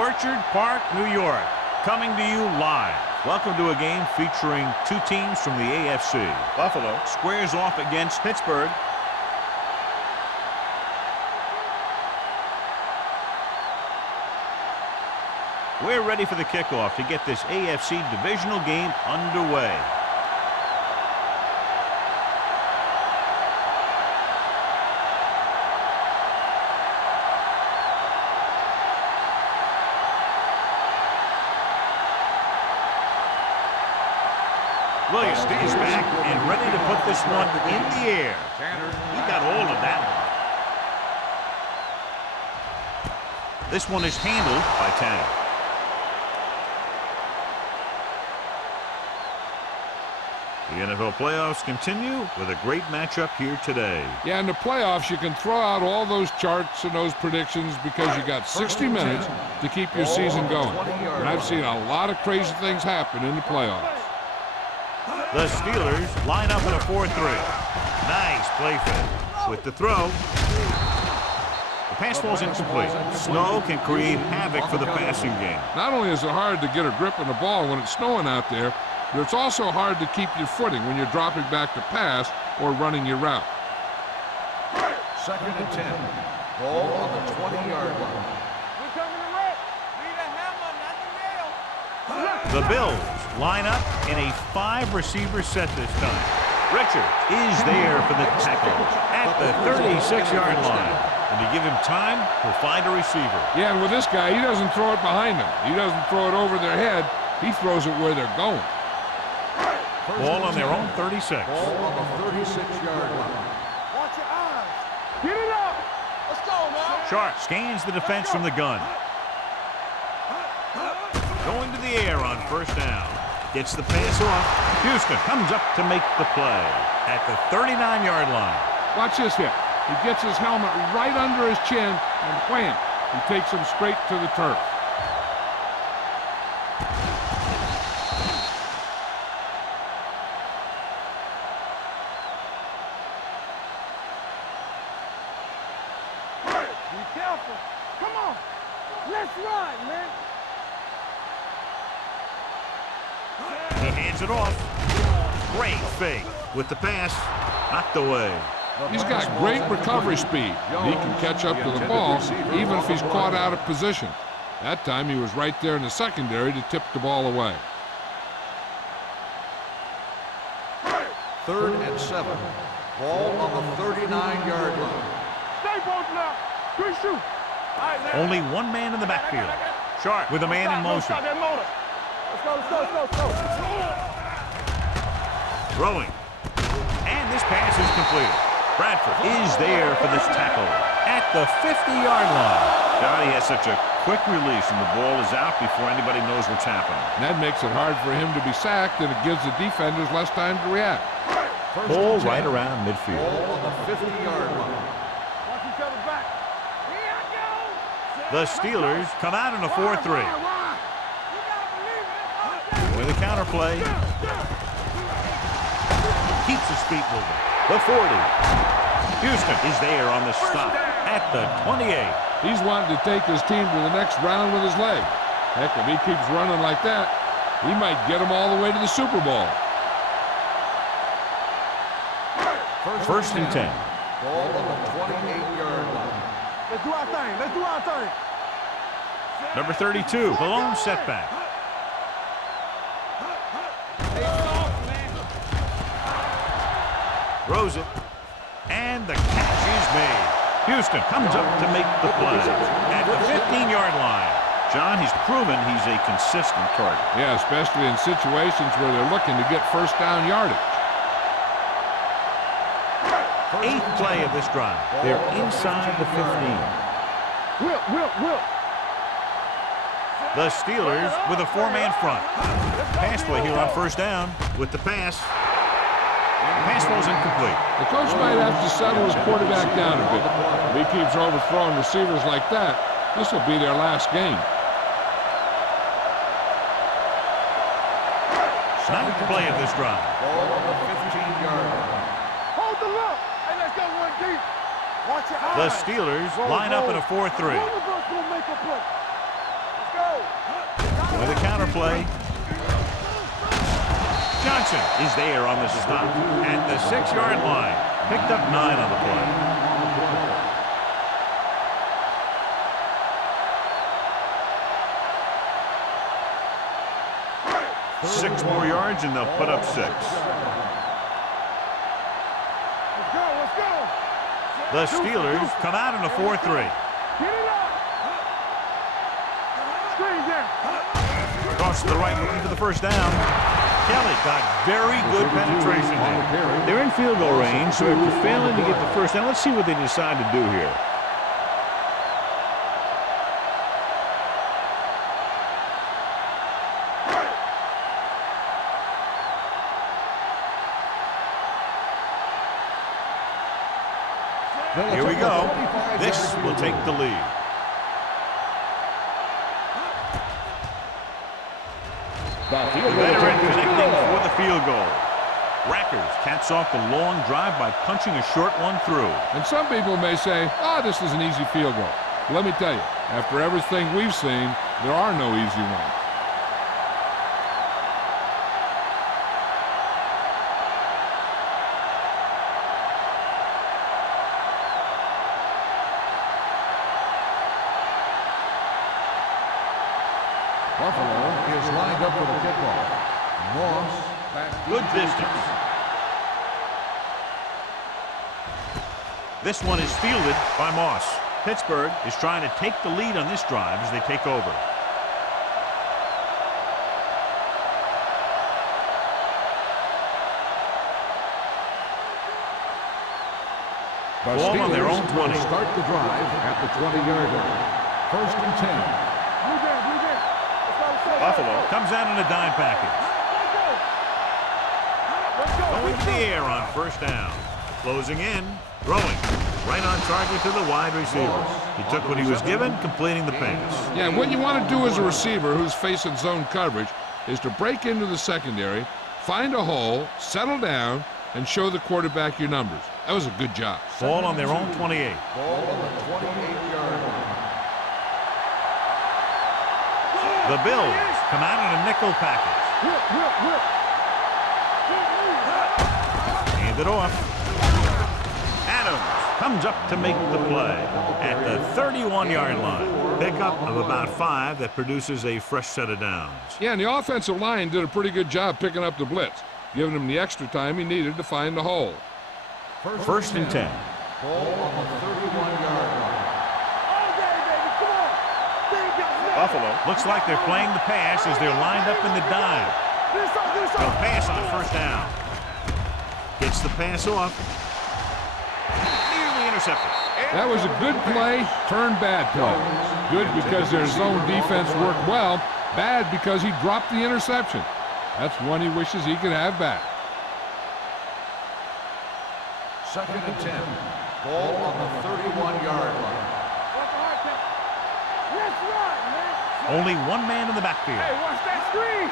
Orchard Park, New York, coming to you live. Welcome to a game featuring two teams from the AFC. Buffalo squares off against Pittsburgh. We're ready for the kickoff to get this AFC Divisional game underway. Williams is back and ready to put this one in the air. He got all of that one. This one is handled by Tanner. The NFL playoffs continue with a great matchup here today. Yeah, in the playoffs, you can throw out all those charts and those predictions because you got 60 minutes to keep your season going. And I've seen a lot of crazy things happen in the playoffs. The Steelers line up in a 4-3. Nice play fake. With the throw, the pass ball's incomplete. Snow can create havoc for the passing game. Not only is it hard to get a grip on the ball when it's snowing out there, but it's also hard to keep your footing when you're dropping back to pass or running your route. 2nd and 10. Ball on the 20-yard line. We're coming to wreck. Need a hammer, not the nail. The Bills line up in a 5-receiver set this time. Richard is there for the tackle at the 36-yard line. And to give him time, he'll find a receiver. Yeah, and with this guy, he doesn't throw it behind them. He doesn't throw it over their head. He throws it where they're going. Ball on their own 36. Ball on the 36-yard line. Watch your eyes. Get it up. Let's go, man. Sharp scans the defense from the gun. Going to the air on 1st down. Gets the pass off. Houston comes up to make the play at the 39-yard line. Watch this hit. He gets his helmet right under his chin, and wham, he takes him straight to the turf. Be careful. Come on. Let's run, man. He hands it off. Great fake with the pass. Knocked away. He's got great recovery speed. He can catch up to the ball even if he's caught out of position. That time he was right there in the secondary to tip the ball away. 3rd and 7. Ball on the 39-yard line. Stay both now. Good shoot. Only one man in the backfield. Sharp with a man in motion. Stop that motor. Let's go. Throwing. And this pass is completed. Bradford is there for this tackle at the 50-yard line. God, he has such a quick release, and the ball is out before anybody knows what's happening. And that makes it hard for him to be sacked, and it gives the defenders less time to react. Ball right around midfield. Ball on the 50-yard line. Watch each other back. Here I go. The Steelers come out in a 4-3. With a counterplay. Keeps his feet moving. The 40. Houston is there on the stop at the 28. He's wanting to take his team to the next round with his leg. Heck, if he keeps running like that, he might get them all the way to the Super Bowl. 1st and 10. Ball on the 28-yard line. Let's do our thing. Number 32, the lone setback. Throws it, and the catch is made. Houston comes up to make the play at the 15-yard line. John, he's proven he's a consistent target. Yeah, especially in situations where they're looking to get 1st down yardage. 8th play of this drive. They're inside the 15. Will. The Steelers with a 4-man front. Pass play here on 1st down with the pass. The pass ball's incomplete. The coach might have to settle his quarterback down a bit. If he keeps overthrowing receivers like that, this will be their last game. 9th play of this drive. Ball on the 15-yard line. Hold the look. Hey, let's go one deep. Watch your eyes. The Steelers line up in a 4-3. One of us will make a play. Let's go. With a counter play. Johnson is there on the stop at the 6-yard line. Picked up 9 on the play. Six more yards and they'll put up 6. Let's go, let's go. The Steelers come out in a 4-3. Get it up. Screen down. Across to the right looking for the first down. Kelly got very good penetration there. They're in field goal range, so after failing to get the first down, let's see what they decide to do here. Here we go. This will take the lead. The veteran connecting for the field goal. Rackers caps off the long drive by punching a short one through. And some people may say, oh, this is an easy field goal. Let me tell you, after everything we've seen, there are no easy ones. Buffalo is lined up for the kickoff. Moss back. Good distance. This one is fielded by Moss. Pittsburgh is trying to take the lead on this drive as they take over. Ball on their own 20. Start the drive at the 20-yard line. 1st and 10. Buffalo comes out in a dime package. Going to the air on first down. Closing in, throwing. Right on target to the wide receiver. He took what he was given, completing the pass. Yeah, what you want to do as a receiver who's facing zone coverage is to break into the secondary, find a hole, settle down, and show the quarterback your numbers. That was a good job. Ball on their own 28. Ball on the 28-yard line. The Bills come out in a nickel package. Hand it off. Adams comes up to make the play at the 31-yard line. Pickup of about 5 that produces a fresh set of downs. Yeah, and the offensive line did a pretty good job picking up the blitz, giving him the extra time he needed to find the hole. 1st and 10. Ball on the 31-yard line. Buffalo looks like they're playing the pass as they're lined up in the dime. They'll pass on first down. Gets the pass off. Nearly intercepted. That was a good play, turned bad play. Good because their zone defense worked well. Bad because he dropped the interception. That's one he wishes he could have back. 2nd and 10. Ball on the 31-yard line. Only one man in the backfield. Hey, watch that screen.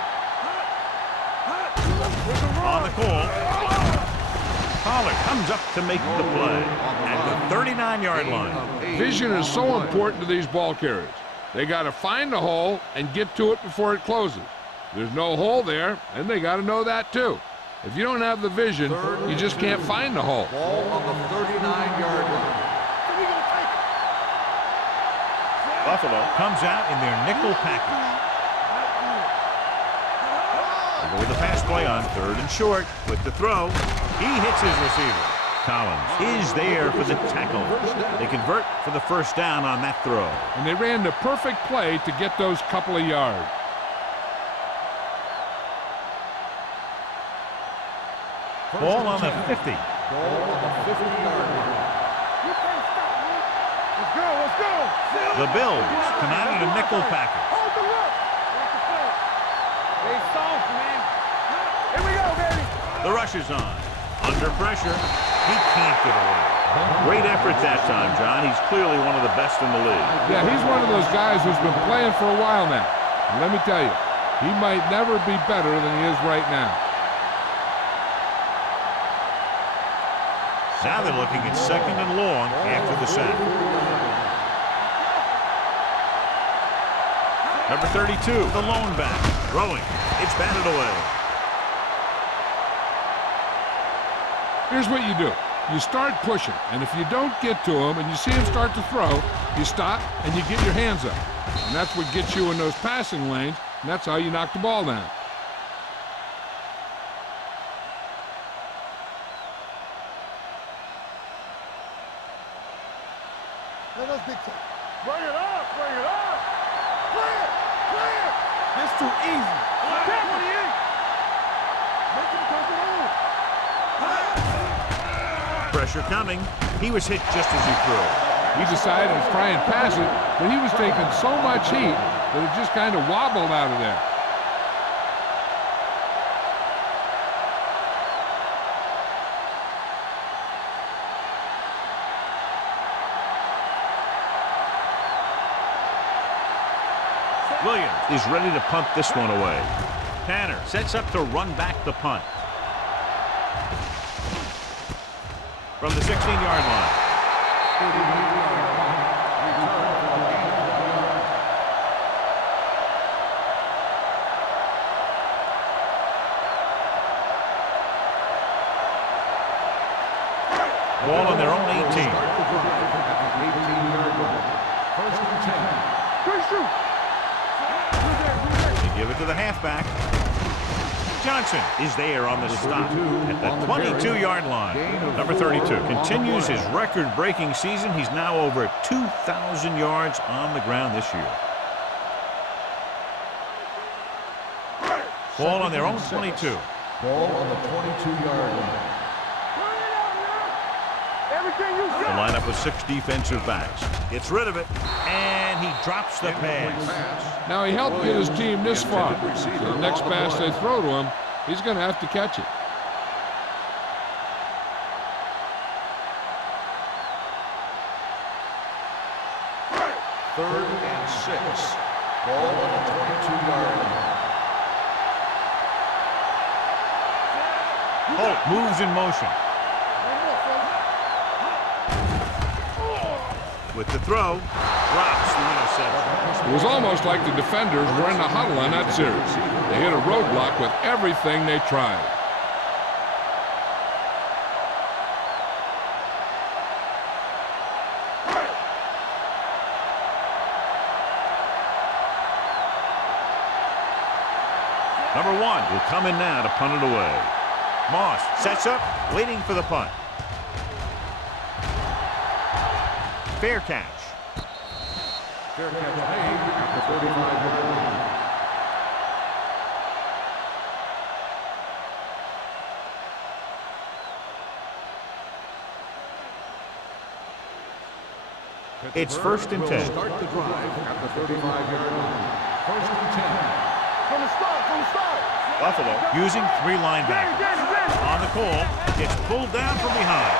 On the call. Pollard comes up to make the play at the 39-yard line. Vision is so important to these ball carriers. They got to find the hole and get to it before it closes. There's no hole there, and they got to know that too. If you don't have the vision, you just can't find the hole. Ball on the 39-yard line. Buffalo comes out in their nickel package. They go with the pass play on 3rd and short. With the throw, he hits his receiver. Collins is there for the tackle. They convert for the first down on that throw. And they ran the perfect play to get those couple of yards. Ball on the 50. Ball on the 50-yard line. Let's go, let's go. The Bills come out in a nickel package. Hold the look. They soft, man. Here we go, baby. The rush is on. Under pressure, he can't get away. Great effort that time, John. He's clearly one of the best in the league. Yeah, he's one of those guys who's been playing for a while now. And let me tell you, he might never be better than he is right now. Now they're looking at 2nd and long after the sack. Number 32, the lone back. Throwing. It's batted away. Here's what you do. You start pushing, and if you don't get to him and you see him start to throw, you stop and you get your hands up. And that's what gets you in those passing lanes, and that's how you knock the ball down. Let us dictate. Bring it up, bring it up. Clear, clear. That's too easy. 28. Make him come on. Pressure coming. He was hit just as he threw. He decided to try and pass it, but he was taking so much heat that it just kind of wobbled out of there. Williams is ready to punt this one away. Tanner sets up to run back the punt. From the 16-yard line. Ball on their own 18. First and 10. They give it to the halfback. Johnson is there on the stop at the 22-yard line. Number 32 continues his record-breaking season. He's now over 2,000 yards on the ground this year. Ball on their own 22. Ball on the 22-yard line. The lineup with 6 defensive backs. Gets rid of it, and he drops the pass. Now, he helped get his team this far. So the next pass they throw to him, he's going to have to catch it. Third and 6. Ball on the 22-yard line. Holt moves in motion. With the throw, drops the interception. It was almost like the defenders were in the huddle on that series. They hit a roadblock with everything they tried. Number 1 will come in now to punt it away. Moss sets up, waiting for the punt. Fair catch. Fair catch made at the 35-yard line. It's first and 10. Start the drive at the 35-yard line. First and 10. From the start, from the start. Buffalo using 3 linebackers. On the call, gets pulled down from behind.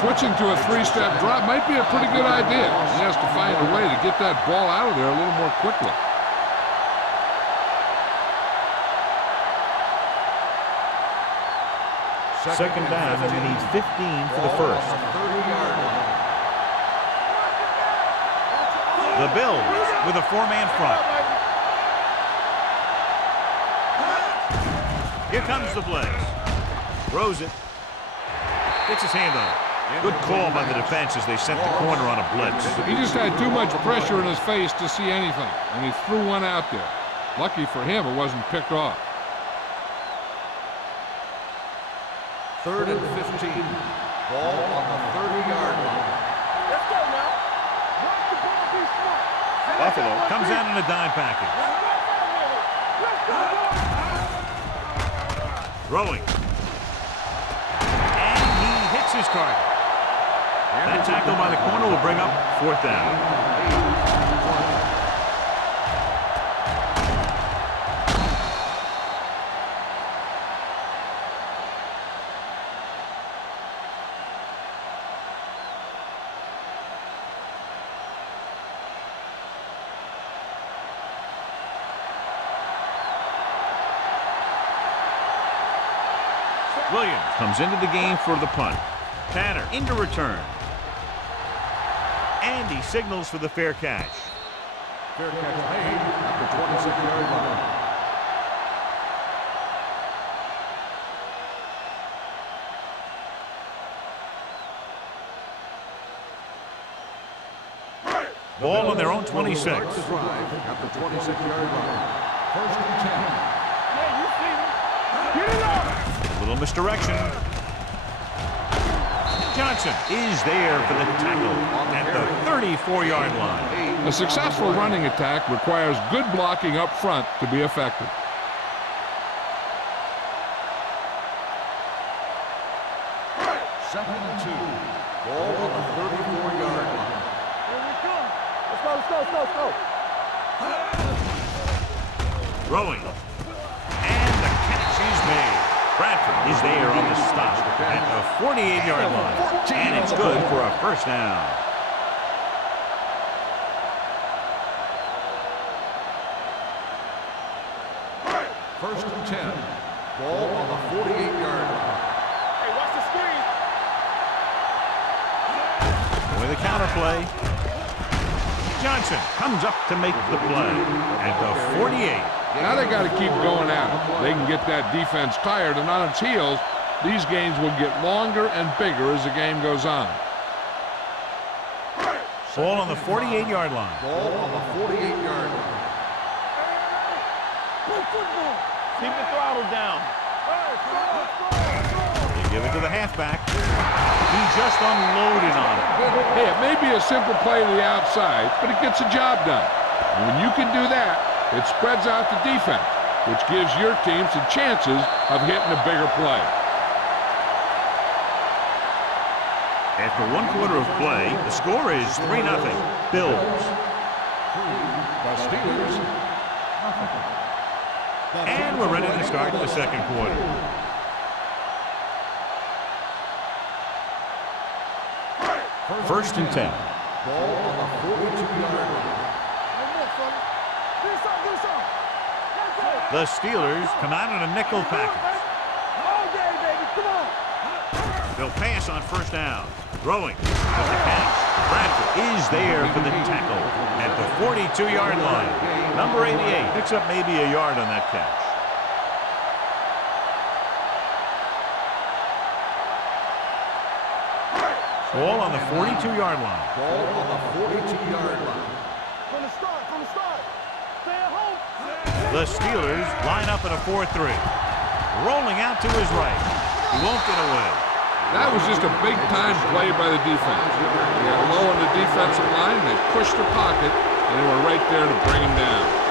Switching to a 3-step drop might be a pretty good idea. He has to find a way to get that ball out of there a little more quickly. Second down, and he needs 15 for the first. 30-yard line. The Bills with a 4-man front. Here comes the blitz. Throws it. Gets his hand on it. Good call by the defense as they sent the corner on a blitz. He just had too much pressure in his face to see anything, and he threw one out there. Lucky for him, it wasn't picked off. Third and 15. Ball on the 30-yard line. Let's go now. Watch the ball be smart. Buffalo comes out in a dime package. Throwing. And he hits his target. That tackle by the corner will bring up 4th down. Williams comes into the game for the punt. Tanner into return. And he signals for the fair catch. Fair catch made at the 26-yard line. Ball on their own 26. At the 26-yard line. First and 10. Yeah, you see him. Get it up. A little misdirection. Johnson is there for the tackle at the 34-yard line. A successful running attack requires good blocking up front to be effective. Second and 2. Ball on the 34-yard line. Here we come. Let's go. Throwing. And the catch is made. Bradford is there on the stop at the 48-yard line. And it's good for a first down. First and 10. Ball on the 48-yard line. Hey, watch the screen. With a counter play. Johnson comes up to make the play at the 48. Now they got to keep going at it. They can get that defense tired and on its heels. These games will get longer and bigger as the game goes on. Ball on the 48-yard line. Ball on the 48-yard line. Play football. Keep the throttle down. They give it to the halfback. He just unloaded on it. Hey, it may be a simple play to the outside, but it gets the job done. And when you can do that, it spreads out the defense, which gives your team some chances of hitting a bigger play. After one quarter of play, the score is 3-0. Bills. The Steelers. And we're ready to start the second quarter. First and 10. Ball on the 42-yard line. The Steelers come out in a nickel package. All day, baby. Come on. They'll pass on first down. Throwing with the catch. Bradford is there for the tackle at the 42-yard line. Number 88 picks up maybe a yard on that catch. Ball on the 42-yard line. Ball on the 42-yard line. From the start. Stay at home. The Steelers line up in a 4-3. Rolling out to his right. He won't get away. That was just a big-time play by the defense. They got low on the defensive line, they pushed the pocket, and they were right there to bring him down.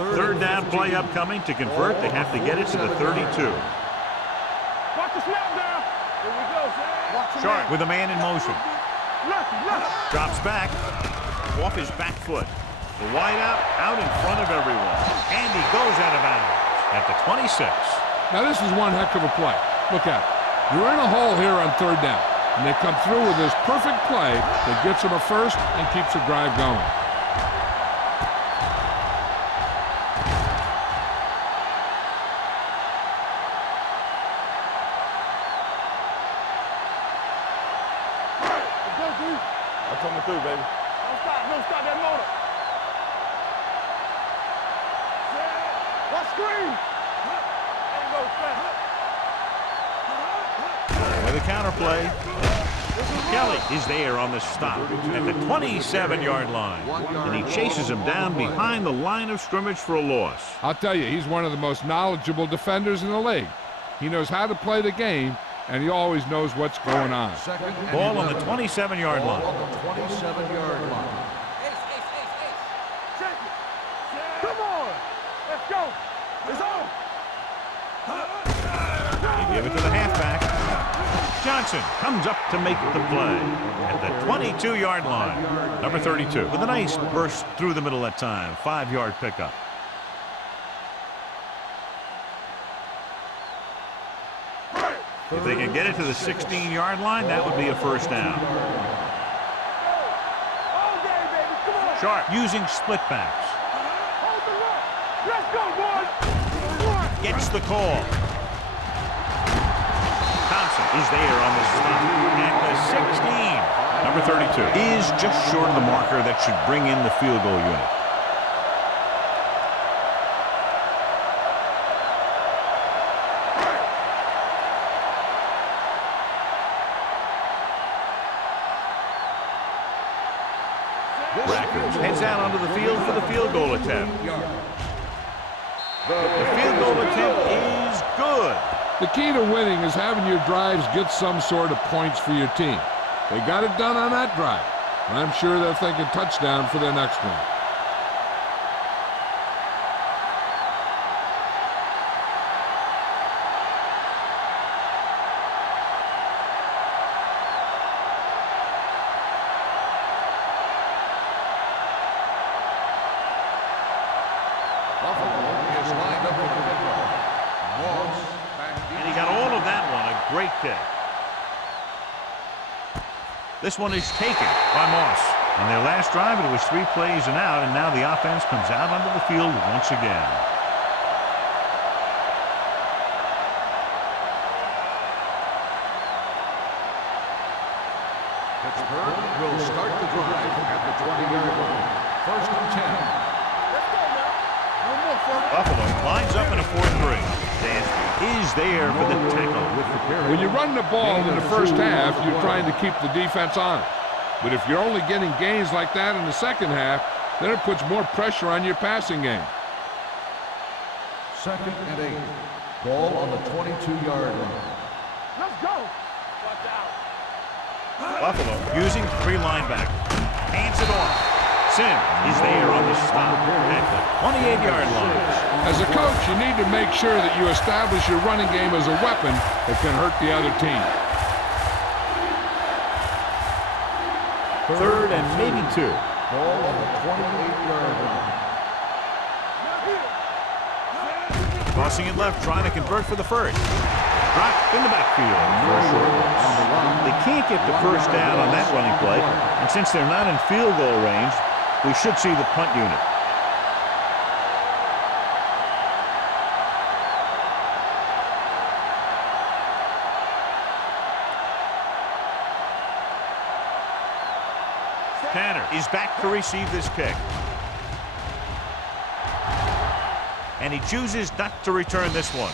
Third down play upcoming. To convert, they have to get it to the 32. Watch the snap down. Here we go, Sam. Sharp with a man in motion. Left. Drops back. Off his back foot. The wideout out in front of everyone. And he goes out of bounds at the 26. Now this is one heck of a play. Look at it. You're in a hole here on third down, and they come through with this perfect play that gets them a first and keeps the drive going. I'm coming through, baby. Don't stop that motor. Watch screen. With a counter play. Kelly is there on the stop at the 27-yard line. And he chases him down behind the line of scrimmage for a loss. I'll tell you, he's one of the most knowledgeable defenders in the league. He knows how to play the game, and he always knows what's going on. Ball on the 27-yard line. Ball on the 27-yard line. Come on. Let's go. It's on. They give it to the halfback. Johnson comes up to make the play at the 22-yard line. Number 32 with a nice burst through the middle that time. 5-yard pickup. If they can get it to the 16-yard line, that would be a first down. Sharp using split backs. Let's go, boys. Gets the call. Thompson is there on the stop at the 16. Number 32 is just short of the marker that should bring in the field goal unit. Rackers heads out onto the field for the field goal attempt. The field goal attempt is good. The key to winning is having your drives get some sort of points for your team. They got it done on that drive. And I'm sure they're thinking touchdown for their next one. And he got all of that one. A great kick. This one is taken by Moss. In their last drive, it was 3 plays and out, and now the offense comes out onto the field once again. Pittsburgh will start the drive at the 20-yard line. First and 10. Let's go now. No more, fellas. Buffalo lines up in a 4-3. Dansby is there for the tackle. When you run the ball in the first half, you're trying to keep the defense on it. But if you're only getting gains like that in the second half, then it puts more pressure on your passing game. Second and 8. Ball on the 22-yard line. Let's go. Watch out. Buffalo using 3 linebackers. Hands it off. Sim is there on the stop at the 28-yard line. As a coach, you need to make sure that you establish your running game as a weapon that can hurt the other team. Third and maybe 2. Ball on the 28-yard line. Crossing it left, trying to convert for the first. Dropped in the backfield for a short loss. They can't get the first down on that running play, and since they're not in field goal range, we should see the punt unit. Tanner is back to receive this kick. And he chooses not to return this one.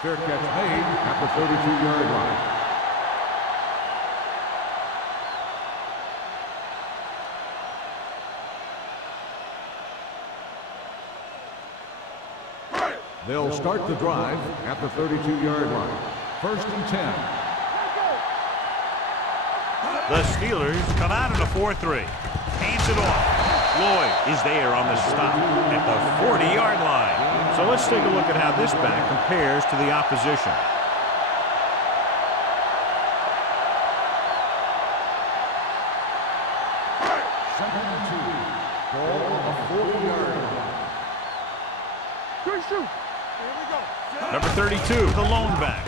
Fair catch made at the 32-yard line. They'll start the drive at the 32-yard line. First and 10. The Steelers come out in a 4-3. Hands it off. Lloyd is there on the stop at the 40-yard line. So let's take a look at how this back compares to the opposition. Second and 2. Ball on the 40-yard line. Good shoot. Here we go. Number 32, the lone back.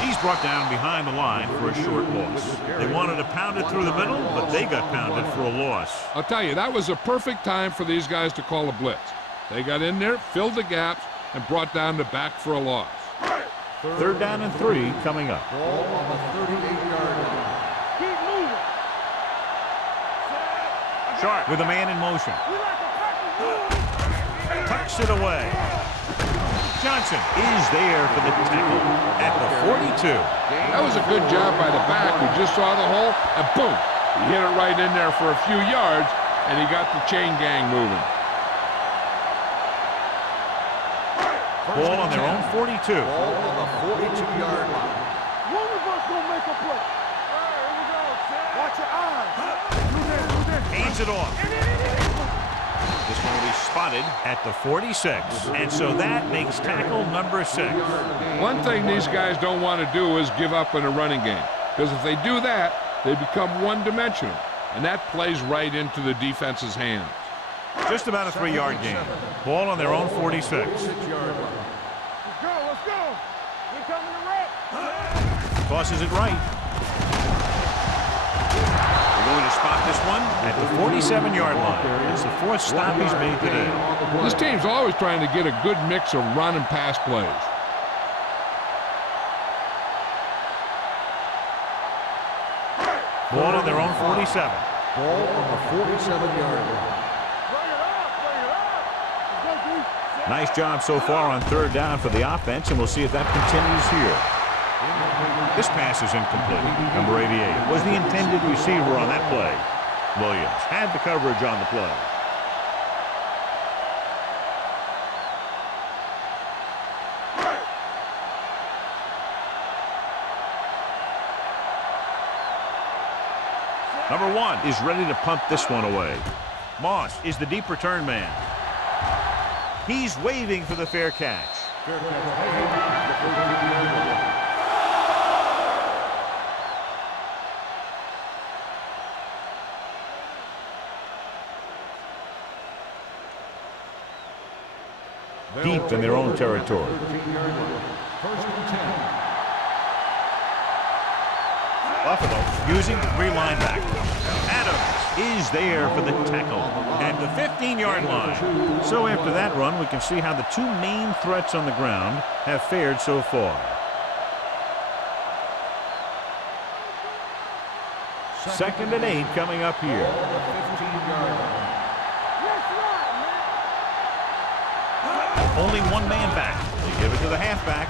He's brought down behind the line for a short loss. They wanted to pound it through the middle, but they got pounded for a loss. I'll tell you, that was a perfect time for these guys to call a blitz. They got in there, filled the gaps, and brought down the back for a loss. Third down and 3 coming up. Ball on the 38-yard line. Keep moving. Sharp with a man in motion. We like a package. Tucks it away. Johnson is there for the tackle at the 42. That was a good job by the back who just saw the hole, and boom! He hit it right in there for a few yards, and he got the chain gang moving. Ball on their own 42. Ball on the 42-yard line. One of us gonna make a play. All right, here we go. Watch your eyes. Do this. Hands it off. This one will be spotted at the 46. And so that makes tackle number 6. One thing these guys don't want to do is give up in a running game, because if they do that, they become one-dimensional, and that plays right into the defense's hands. Just about a 3-yard gain. Ball on their own 46. Let's go. We coming Tosses it right. They're going to spot this one at the 47-yard line. It's the fourth stop he's made today. This team's always trying to get a good mix of run and pass plays. Ball on their own 47. Ball on the 47-yard line. Nice job so far on third down for the offense, and we'll see if that continues here. This pass is incomplete. Number 88 was the intended receiver on that play. Williams had the coverage on the play. Number 1 is ready to punt this one away. Moss is the deep return man. He's waving for the fair catch. Deep in their own territory. First and 10. Buffalo using 3 linebackers. Adams is there for the tackle at the 15-yard line. So after that run, we can see how the 2 main threats on the ground have fared so far. Second and 8 coming up here. Only 1 man back. They give it to the halfback.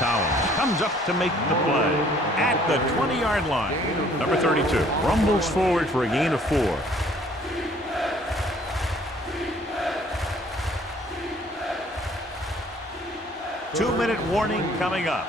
Collins comes up to make the play at the 20-yard line. Number 32 rumbles forward for a gain of 4. Two-minute warning coming up.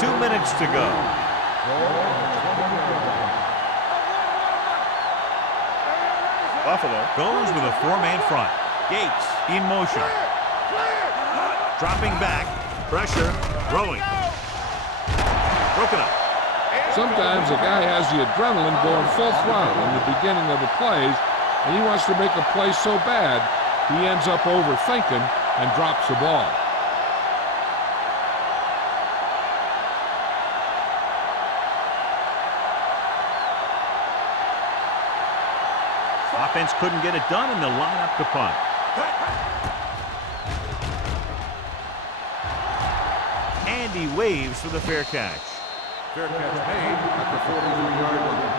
2 minutes to go. Buffalo goes with a 4-man front. Gates in motion. Dropping back. Pressure. Throwing. Broken up. Sometimes a guy has the adrenaline going full throttle in the beginning of the plays, and he wants to make a play so bad, he ends up overthinking and drops the ball. Offense couldn't get it done, and they'll line up to punt. And he waves for the fair catch. Fair catch made at the 43-yard line.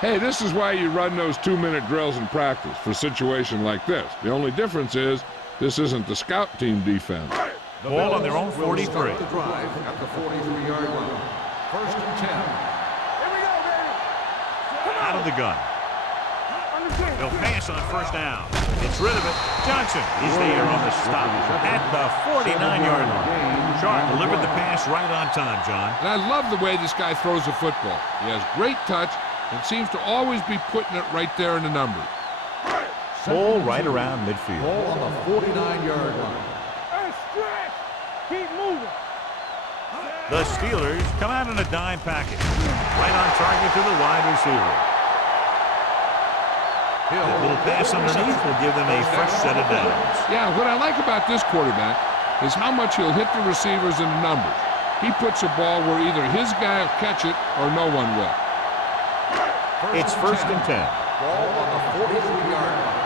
Hey, this is why you run those 2-minute drills in practice for a situation like this. The only difference is this isn't the scout team defense. Ball on their own 43. The drive at the 43-yard line. First and 10. Out of the gun. They'll pass on first down. It's rid of it. Johnson is there on the stop at the 49-yard line. Sharp delivered the pass right on time, John. And I love the way this guy throws the football. He has great touch and seems to always be putting it right there in the numbers. Ball right around midfield. Ball on the 49-yard line. Keep moving. The Steelers come out in a dime package. Right on target to the wide receiver. That little pass underneath will give them a fresh set of downs. Yeah, what I like about this quarterback is how much he'll hit the receivers in the numbers. He puts a ball where either his guy will catch it or no one will. It's first and 10. Ball on the 43-yard line.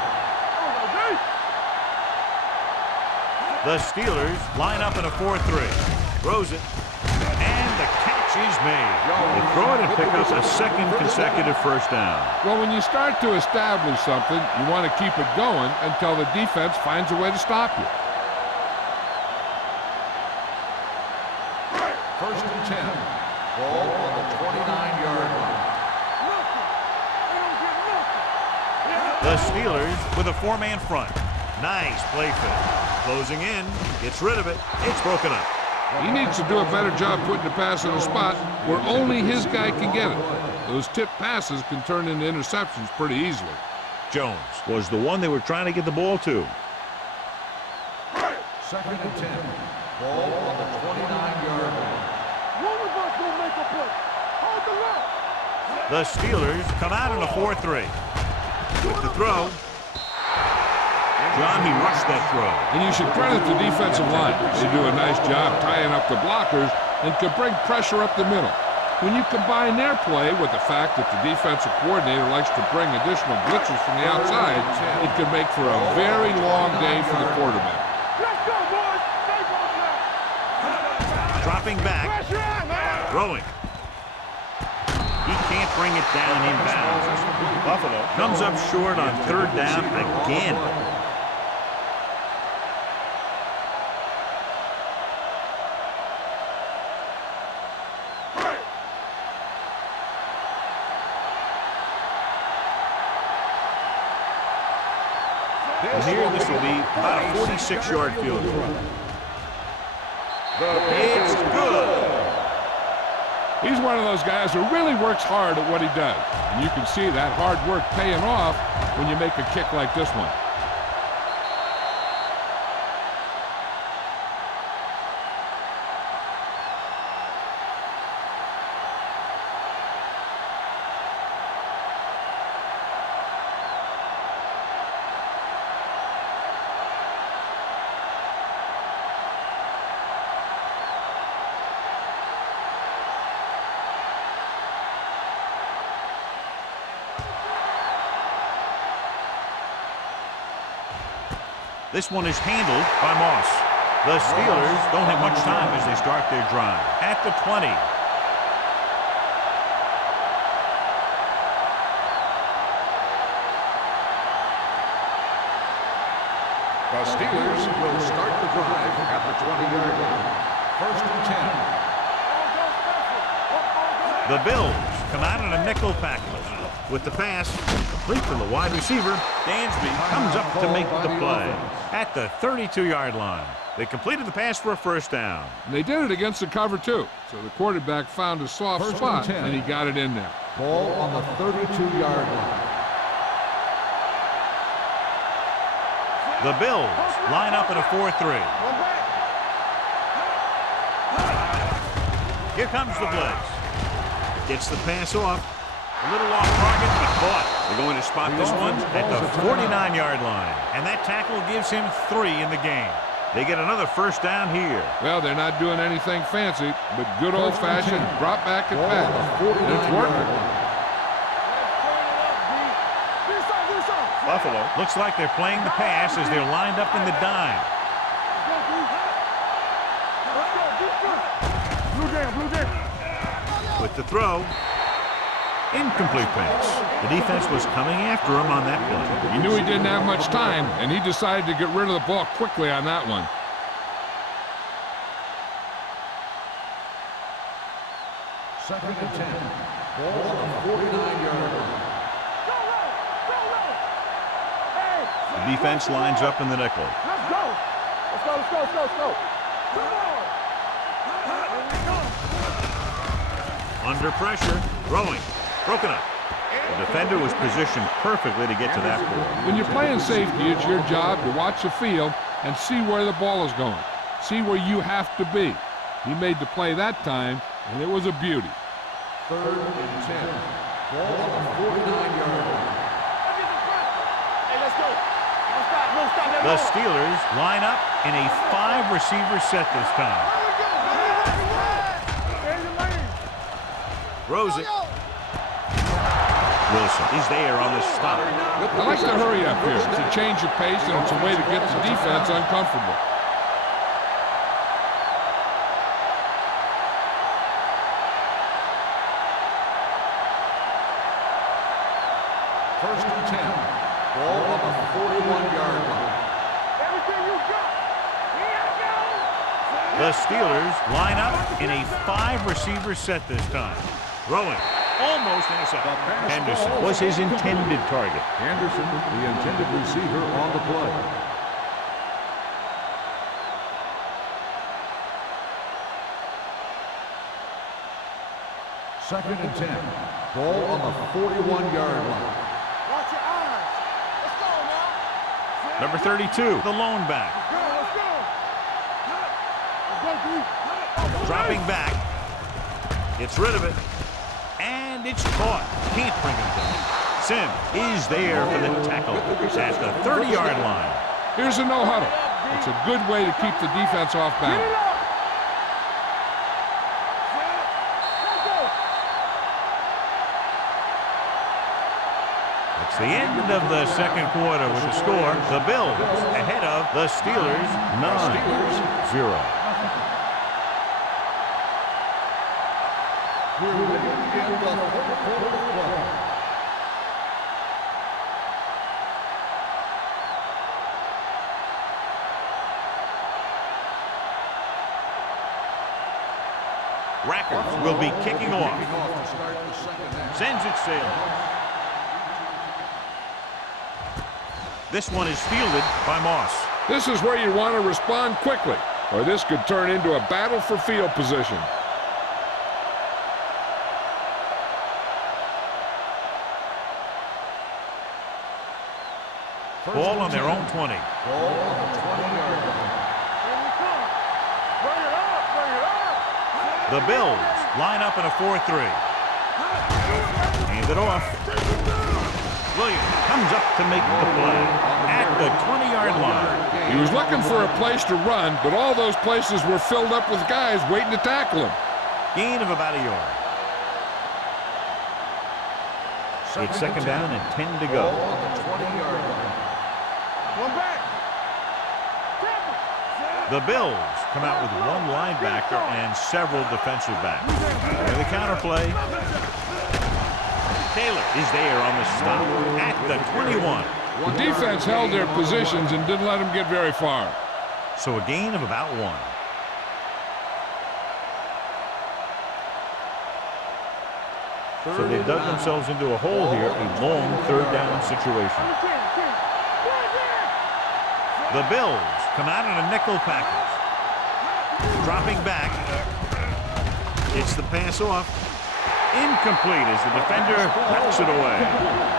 The Steelers line up in a 4-3. Throws it. And the catch is made. They throw it and pick up a second consecutive first down. Well, when you start to establish something, you want to keep it going until the defense finds a way to stop you. First and 10. Ball on the 29-yard line. The Steelers with a 4-man front. Nice play fit. Closing in. Gets rid of it. It's broken up. He needs to do a better job putting the pass in a spot where only his guy can get it. Those tip passes can turn into interceptions pretty easily. Jones was the one they were trying to get the ball to. Second and 10. Ball on the 29-yard line. One of us will make a play. Hold the left. The Steelers come out in a 4-3. With the throw. John, he rushed that throw. And you should credit the defensive line. They do a nice job tying up the blockers and can bring pressure up the middle. When you combine their play with the fact that the defensive coordinator likes to bring additional blitzes from the outside, it can make for a very long day for the quarterback. Let's go, boys. Stay on. Dropping back. Pressure on, man. Throwing. He can't bring it down inbounds. Buffalo comes up short on 3rd down again. And here, this will be about a 46-yard field goal. It's good. He's one of those guys who really works hard at what he does. And you can see that hard work paying off when you make a kick like this one. This one is handled by Moss. The Steelers don't have much time as they start their drive. At the 20. The Steelers will start the drive at the 20-yard line. 1st and 10. The Bills come out in a nickel package. With the pass, complete to the wide receiver. Dansby comes up to make the play. At the 32-yard line. They completed the pass for a 1st down. And they did it against the cover, too. So the quarterback found a soft spot, and he got it in there. Ball on the 32-yard line. The Bills line up in a 4-3. Here comes the blitz. Gets the pass off. A little off target, but caught. They're going to spot this one at the 49-yard line. And that tackle gives him 3 in the game. They get another 1st down here. Well, they're not doing anything fancy, but good old-fashioned drop back and pass. And it's working. Buffalo looks like they're playing the pass as they're lined up in the dime. With the throw. Incomplete pass. The defense was coming after him on that play. He knew he didn't have much time, and he decided to get rid of the ball quickly on that one. Second and 10. Ball on the 49-yard line. The defense lines up in the nickel. Let's go. Let's go, let's go, let's go, let's go. Come on. Under pressure. Throwing. Broken up. The defender was positioned perfectly to get to that ball. When you're playing safety, it's your job to watch the field and see where the ball is going. See where you have to be. He made the play that time, and it was a beauty. 3rd and 10. Ball on the 49-yard line. Hey, let's go. Don't stop, don't stop. The Steelers line up in a 5-receiver set this time. Throws it. Wilson is there on the stop. I like to hurry up here. It's a change of pace, and it's a way to get the defense uncomfortable. First and 10. Ball on the 41-yard line. Everything you got. The Steelers line up in a 5-receiver set this time. Throwing. Almost intercepted. Henderson was his intended target. Anderson, the intended receiver on the play. Second and 10. Ball on the 41-yard line. Watch your eyes. Let's go now. Number 32, the lone back. Let's go. Dropping back. Gets rid of it. And it's caught. Can't bring him down. Sim is there for the tackle at the 30-yard line. Here's a no-huddle. It's a good way to keep the defense off balance. It's the end of the second quarter with the score. The Bills ahead of the Steelers 9-0. We're in the fourth quarter. Rackers will be kicking off. Sends it sailing. This one is fielded by Moss. This is where you want to respond quickly, or this could turn into a battle for field position. Ball on their own 20. Ball on the 20-yard line. The Bills line up in a 4-3. Hand it off. Williams comes up to make the play at the 20-yard line. He was looking for a place to run, but all those places were filled up with guys waiting to tackle him. Gain of about a yard. It's second down and 10 to go. Ball on the 20-yard line. One back. The Bills come out with one linebacker and several defensive backs. And the counterplay. Taylor is there on the stop at the 21. The defense held their positions and didn't let them get very far. So a gain of about 1. So they dug themselves into a hole here, a long third down situation. The Bills come out in a nickel package. Dropping back. It's the pass off. Incomplete as the defender knocks it away.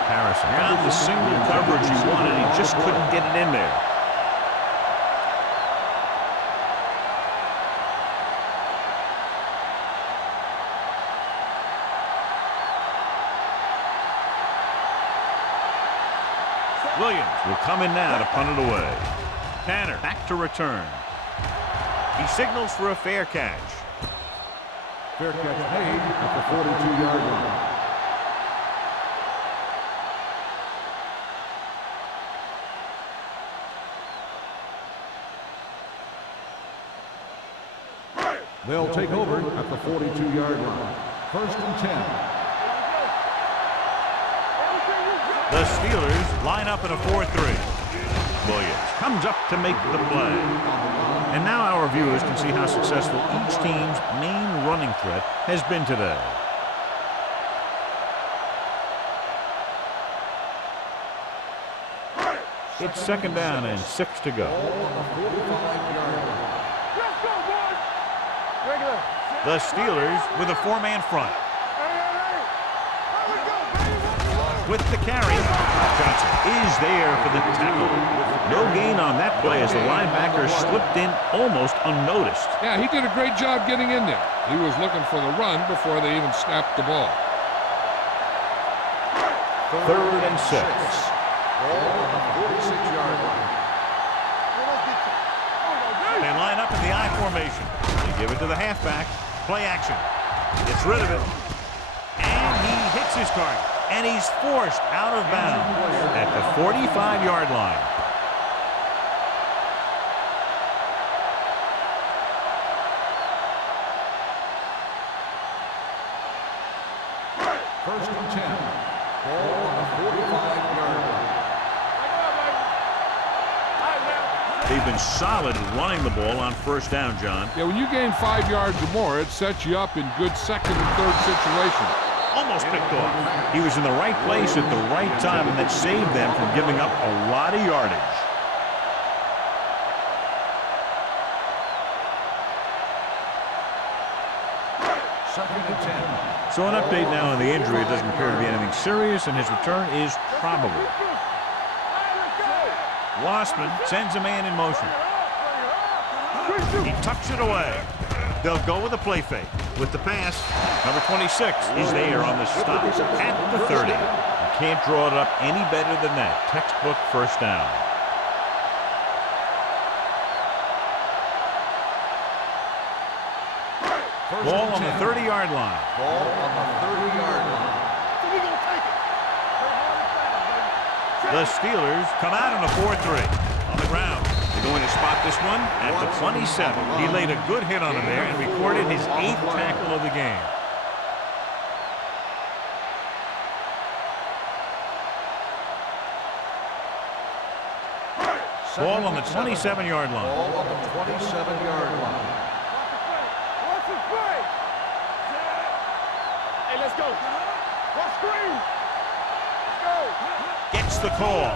Harrison found the single coverage he wanted. He just couldn't get it in there. Williams will come in now to punt it away. Tanner back to return. He signals for a fair catch. Fair catch made at the 42-yard line. They'll take over at the 42-yard line. First and 10. The Steelers line up in a 4-3. Williams comes up to make the play. And now our viewers can see how successful each team's main running threat has been today. It's second down and 6 to go. The Steelers with a 4-man front. With the carry, Johnson is there for the tackle. No gain on that play as the linebacker slipped in almost unnoticed. Yeah, he did a great job getting in there. He was looking for the run before they even snapped the ball. Third and 6. Ball on the 46-yard line. They line up in the I formation. They give it to the halfback. Play action. Gets rid of it. And he hits his target. And he's forced out of bounds at the 45-yard line. First and 10. Ball on the 45-yard line. They've been solid running the ball on first down, John. Yeah, when you gain 5 yards or more, it sets you up in good second and third situations. Almost picked off. He was in the right place at the right time, and that saved them from giving up a lot of yardage. Second and 10. So an update now on the injury. It doesn't appear to be anything serious, and his return is probable. Wassman sends a man in motion. He tucks it away. They'll go with a play fake. With the pass, number 26 is there on the stop at the 30. You can't draw it up any better than that. Textbook first down. Ball on the 30-yard line. Ball on the 30-yard line. The Steelers come out on a 4-3 on the ground. They're going to spot this one at the 27. He laid a good hit on him there and recorded his 8th tackle of the game. Ball on the 27-yard line. Ball on the 27-yard line. Hey, let's go. Watch screen. Let's go. Gets the call.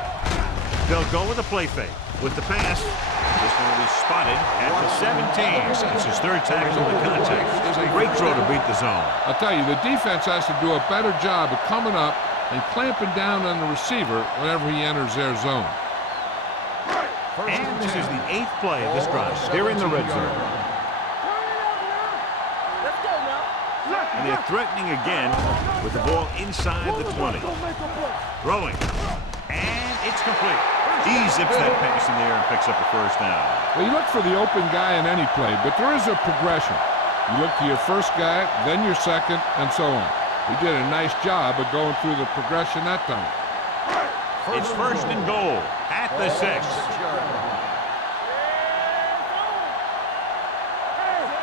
They'll go with a play fake. With the pass, this one will be spotted at the 17. It's his 3rd tackle of the contest. Great throw to beat the zone. I'll tell you, the defense has to do a better job of coming up and clamping down on the receiver whenever he enters their zone. And this is the 8th play of this drive. They're in the red zone. Let's go now. And they're threatening again with the ball inside the 20. Throwing. And it's complete. He zips that pass in there and picks up a first down. Well, you look for the open guy in any play, but there is a progression. You look to your first guy, then your second, and so on. He did a nice job of going through the progression that time. It's first and goal at the 6.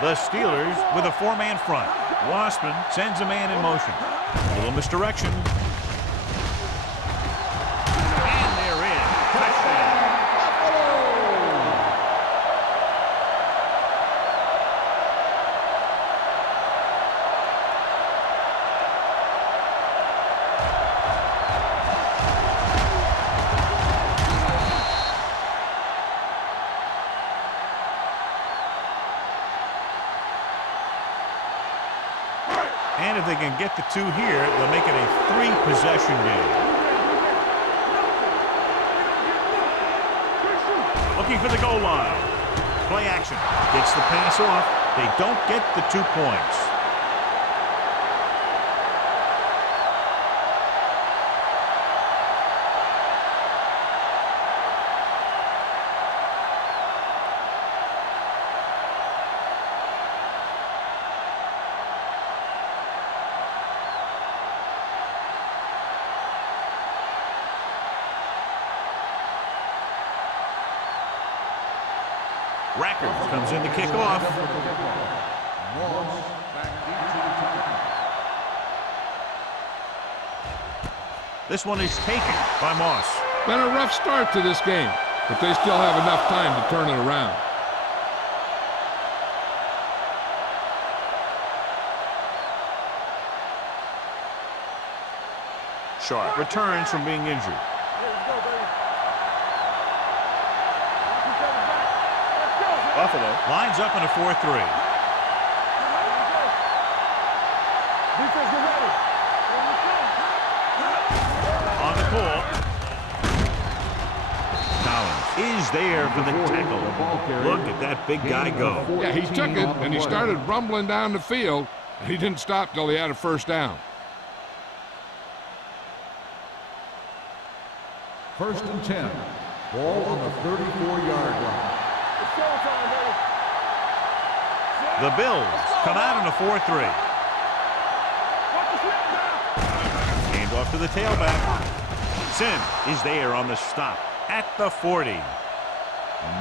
The Steelers with a 4-man front. Wassman sends a man in motion. A little misdirection. And they're in. Touchdown. And if they can get the 2 here, they'll make it a 3-possession game. Looking for the goal line. Play action. Gets the pass off. They don't get the 2 points. Rackers comes in to kick off. This one is taken by Moss. Been a rough start to this game, but they still have enough time to turn it around. Sharp returns from being injured. Buffalo lines up in a 4-3. On the call. Collins is there for the tackle. Look at that big guy go. Yeah, he took it, and he started rumbling down the field, and he didn't stop till he had a first down. First and 10. Ball on the 34-yard line. The Bills come out in a 4-3. Hand off to the tailback. Sim is there on the stop at the 40.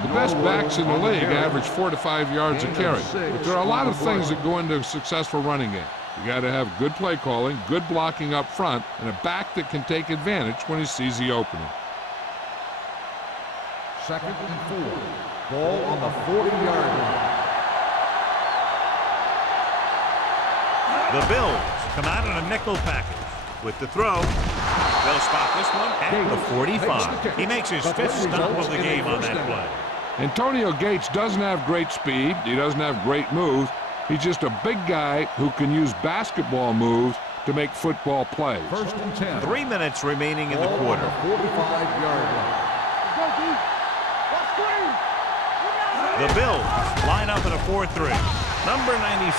The best backs in the league average 4 to 5 yards a carry. But there are a lot of things that go into a successful running game. You got to have good play calling, good blocking up front, and a back that can take advantage when he sees the opening. Second and 4. Ball on the 40-yard line. The Bills come out in a nickel package. With the throw, they'll spot this one at the 45. He makes his 5th stop of the game on that play. Antonio Gates doesn't have great speed. He doesn't have great moves. He's just a big guy who can use basketball moves to make football plays. First and 10. 3 minutes remaining in the quarter. 45-yard line. The Bills line up in a 4-3. Number 97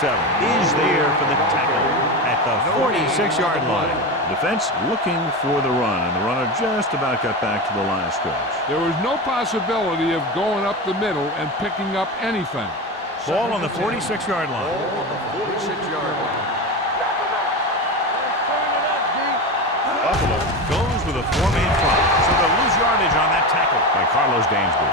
is there for the tackle at the 46-yard line. Defense looking for the run, and the runner just about got back to the line of scrimmage. There was no possibility of going up the middle and picking up anything. Ball on the 46-yard line. Ball on the 46-yard line. Buffalo goes with a four-man front, so they'll lose yardage on that tackle by Carlos Dansby.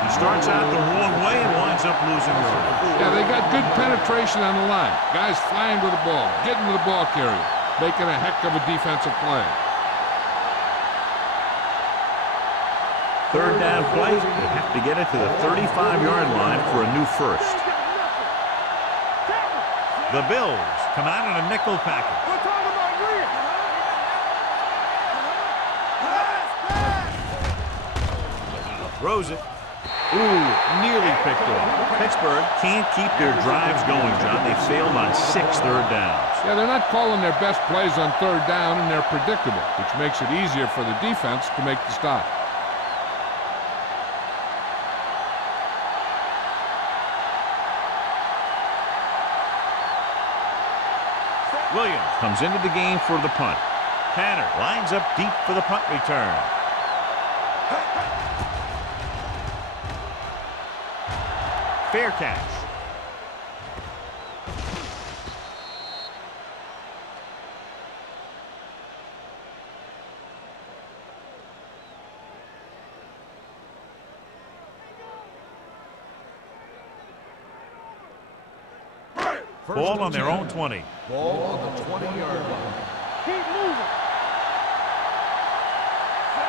He starts out the wrong way and winds up losing yardage. Yeah, they got good penetration on the line. Guys flying to the ball, getting to the ball carrier, making a heck of a defensive play. Third down play, they have to get it to the 35-yard line for a new first. The Bills come out in a nickel package. We're talking about real. Throws it. Ooh, nearly picked off. Pittsburgh can't keep their drives going, John. They failed on 6 third downs. Yeah, they're not calling their best plays on third down, and they're predictable, which makes it easier for the defense to make the stop. Williams comes into the game for the punt. Tanner lines up deep for the punt return. Fair catch. Ball on their own 20. Ball on the 20-yard line. Keep moving.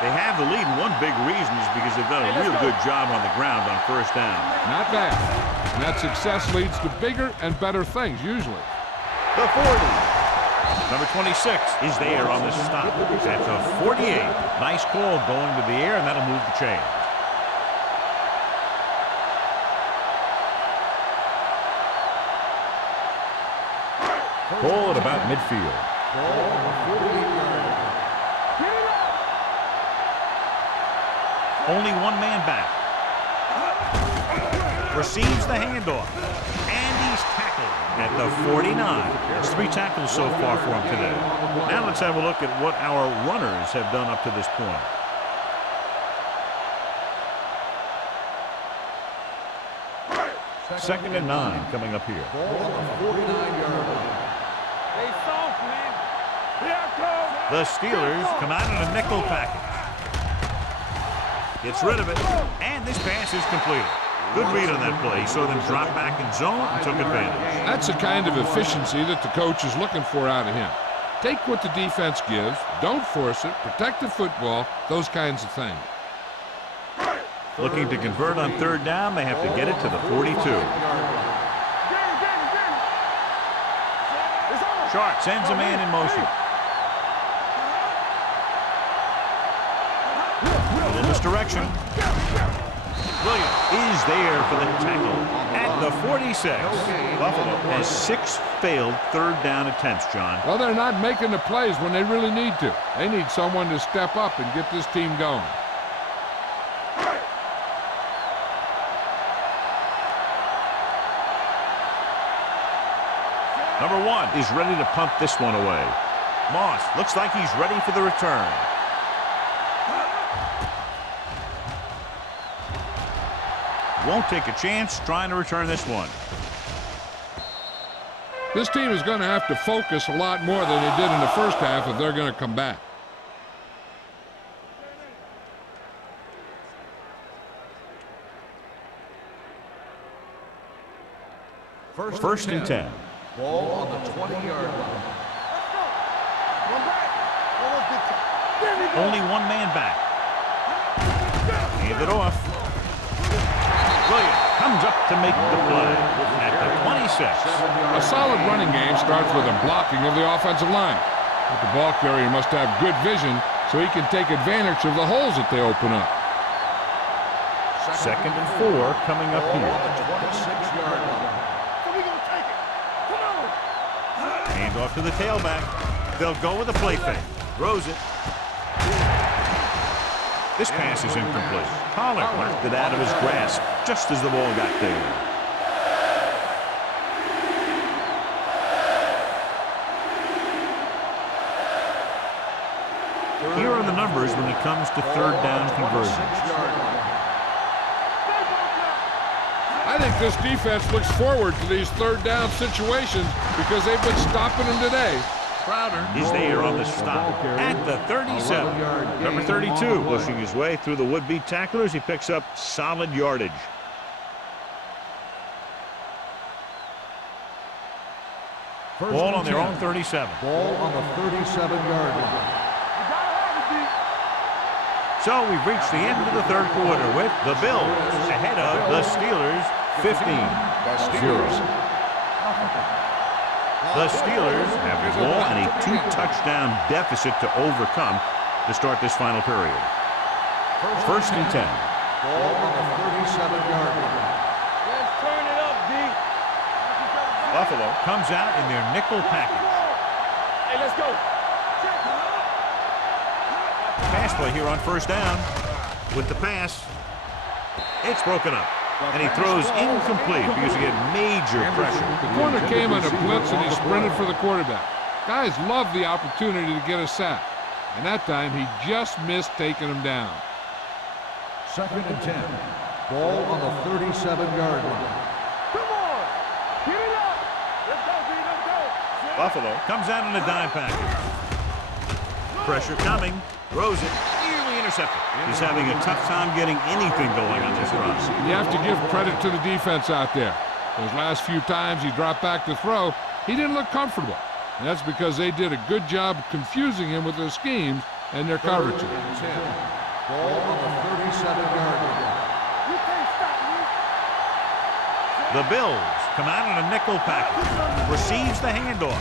They have the lead, and one big reason is because they've done a real good job on the ground on first down. Not bad. And that success leads to bigger and better things, usually. The 40. Number 26 is there on the stop at the 48. Nice call going to the air, and that'll move the chain. Ball at about midfield. Ball on the 48-yard line. Only one man back. Receives the handoff. And he's tackled at the 49. That's 3 tackles so far for him today. Now let's have a look at what our runners have done up to this point. Second and 9 coming up here. Ball on the 49-yard line. Stay soft, man. The Steelers come out in a nickel package. Gets rid of it, and this pass is completed. Good read on that play. He saw them drop back in zone and took advantage. That's the kind of efficiency that the coach is looking for out of him. Take what the defense gives, don't force it, protect the football, those kinds of things. Looking to convert on third down, they have to get it to the 42. Sharp sends a man in motion. A little misdirection. Williams is there for the tackle at the 46. Buffalo has 6 failed third down attempts, John. Well, they're not making the plays when they really need to. They need someone to step up and get this team going. Number 1 is ready to punt this one away. Moss looks like he's ready for the return. Won't take a chance trying to return this one. This team is going to have to focus a lot more than they did in the first half if they're going to come back. First and 10. Ball on the 20-yard line. Only one man back. Hand it off. Williams comes up to make the play at the 26. A solid running game starts with a blocking of the offensive line. But the ball carrier must have good vision so he can take advantage of the holes that they open up. Second and 4 coming up here. 26-yard line. Hand off to the tailback. They'll go with a play fake. Throws it. This pass is incomplete. Pollard knocked it out of his grasp just as the ball got there. Here are the numbers when it comes to third down conversions. I think this defense looks forward to these third down situations because they've been stopping them today. Crowder is there on the stop at the 37. Number 32 pushing his way through the would-be tacklers. He picks up solid yardage. Ball on their own 37. Ball on the 37-yard line. So we've reached the end of the third quarter with the Bills ahead of the Steelers 15-0. The Steelers have the ball and a 2-touchdown deficit to overcome to start this final period. First and 10. Ball on the 37-yard line. Let's turn it up, D. Buffalo comes out in their nickel package. Hey, let's go. Pass play here on first down. With the pass, it's broken up. And he throws incomplete because he had major pressure. The corner came on a blitz and he sprinted for the quarterback. Guys love the opportunity to get a sack. And that time he just missed taking him down. Second and 10. Ball on the 37-yard line. Come on. Get it up. Let's go, B. Let's go. Buffalo comes out in a dime package. Pressure coming. Throws it. Nearly intercepted. He's having a tough time getting anything going on this run. You have to give credit to the defense out there. Those last few times he dropped back to throw, he didn't look comfortable. And that's because they did a good job confusing him with their schemes and their coverages. Ball on the 37-yard line. You can't stop me. The Bills come out in a nickel package. Receives the handoff.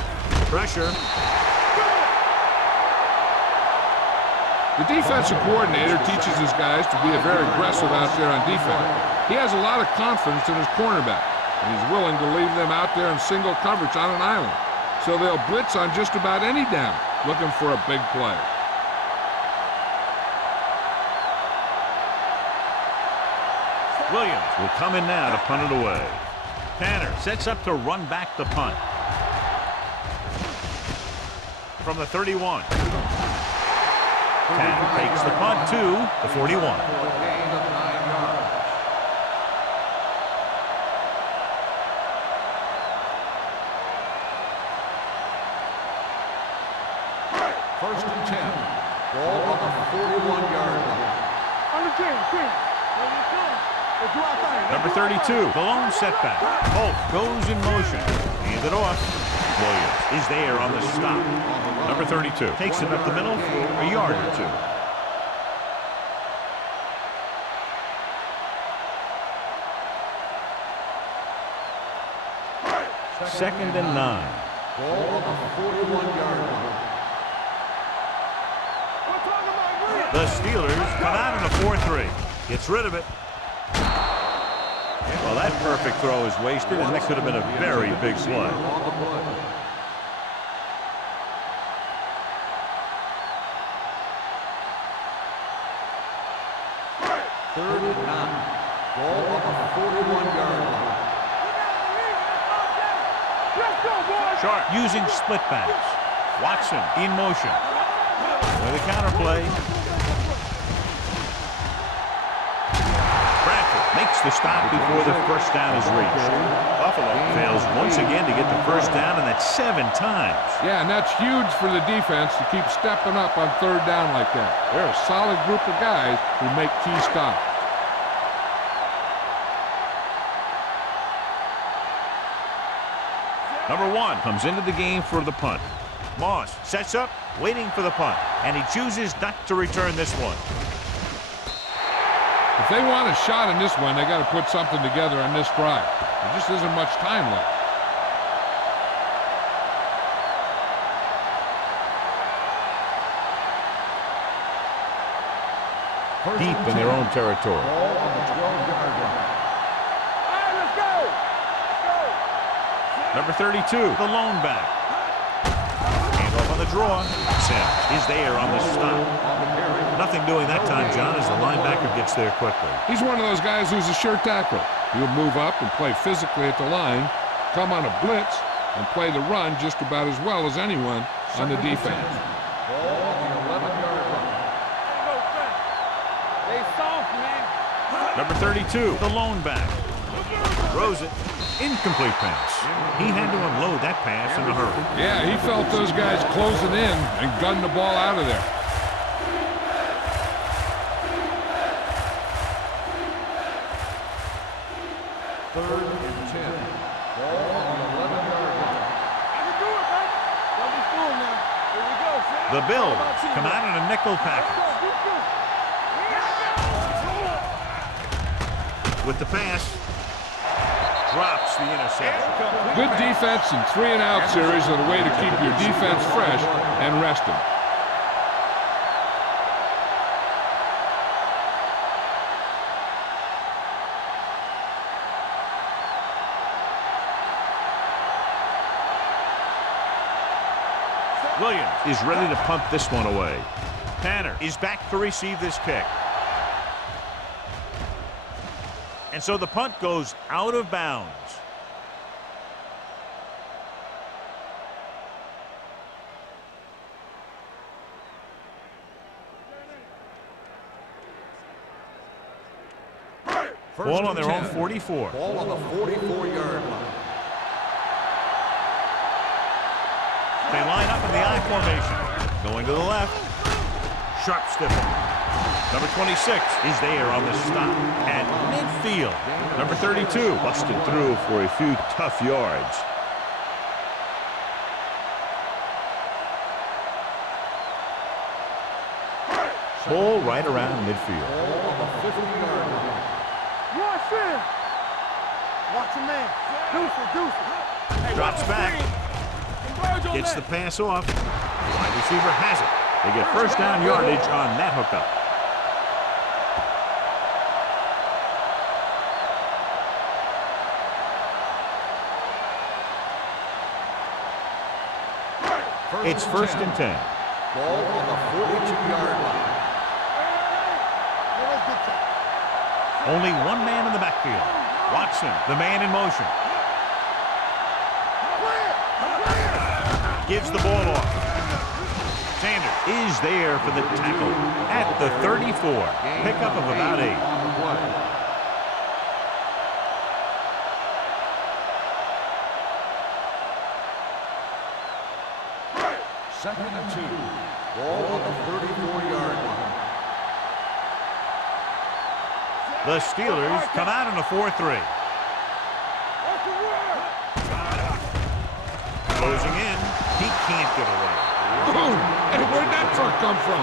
Pressure. The defensive coordinator teaches his guys to be very aggressive out there on defense. He has a lot of confidence in his cornerback, and he's willing to leave them out there in single coverage on an island. So they'll blitz on just about any down, looking for a big play. Williams will come in now to punt it away. Tanner sets up to run back the punt. From the 31. Tanner takes the punt to the 41. Gain of 9 yards. First and 10. Ball on the 41-yard line. On the 10. Let's do our thing. Number 32, the lone setback. Holt goes in motion. Hand it off. Williams is there on the stop. Number 32 takes it up the middle for a yard or two. Second and 9. Ball on the 41-yard line. We're talking about The Steelers come out in a 4-3. Gets rid of it. Well, that perfect throw is wasted, and that could have been a very big play. On the play. Third and 9. Ball on the 41-yard line. Let's go, boys. Sharp using split backs. Watson in motion. With a counter play. Bradford makes the stop before the first down is reached. Buffalo fails once again to get the first down, and that's 7 times. Yeah, and that's huge for the defense to keep stepping up on third down like that. They're a solid group of guys who make key stops. Number 1 comes into the game for the punt. Moss sets up, waiting for the punt, and he chooses not to return this one. If they want a shot in this one, they got to put something together on this drive. There just isn't much time left. Deep in their own territory. Ball on the 12-yard line. All right, let's go. Number 32, the lone back. Hand off on the draw. Sims is there on the stop. Nothing doing that time, John, as the linebacker gets there quickly. He's one of those guys who's a sure tackler. He'll move up and play physically at the line, come on a blitz, and play the run just about as well as anyone on the defense. Ball on the 11-yard line. Stay soft, man. Number 32, the lone back. Throws it. Incomplete pass. He had to unload that pass in a hurry. Yeah, he felt those guys closing in and gunned the ball out of there. Third and 10. Ball on the 11-yard line. I can do it, man. Don't be fooled now. Here we go, Sam. The Bills come out in a nickel package. With the pass, drops the interception. Good defense and 3-and-out series are the way to keep your defense fresh and rest them. Williams is ready to punt this one away. Tanner is back to receive this kick. And so the punt goes out of bounds. Ball on their own 44. Ball on the 44-yard line. They line up in the I formation. Going to the left. Sharp stiffen. Number 26 is there on the stop at midfield. Number 32 busted through for a few tough yards. Ball right around midfield. Ball on the 50-yard line. Watch him. Watch him, man. Deuce it. Drops back. Gets the pass off. Wide receiver has it. They get first down yardage on that hookup. It's first and 10. Ball on the 42-yard line. Only one man in the backfield. Watson, the man in motion. Gives the ball off. Sanders is there for the tackle at the 34. Pickup of about 8. On the play. Second and 2. Ball on the 34-yard line. The Steelers come out in a 4-3. Closing in. He can't get away. Boom! Hey, where'd that truck come from?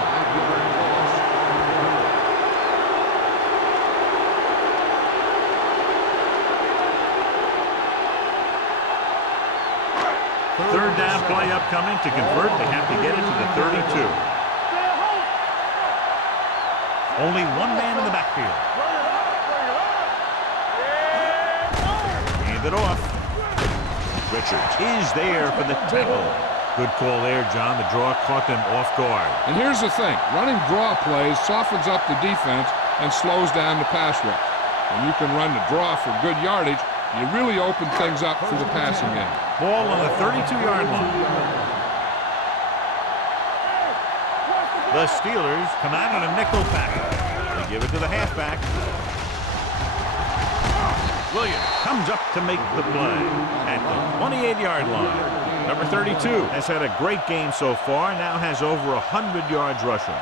Third down play upcoming. To convert, they have to get it to the 32. Only one man in the backfield. Hand it off. Richards is there for the tackle. Good call there, John. The draw caught them off guard. And here's the thing. Running draw plays softens up the defense and slows down the pass rush. When you can run the draw for good yardage, you really open things up for the passing game. Ball on the 32-yard line. The Steelers come out in a nickel package. They give it to the halfback. Williams comes up to make the play at the 28-yard line. Number 32 has had a great game so far, now has over 100 yards rushing.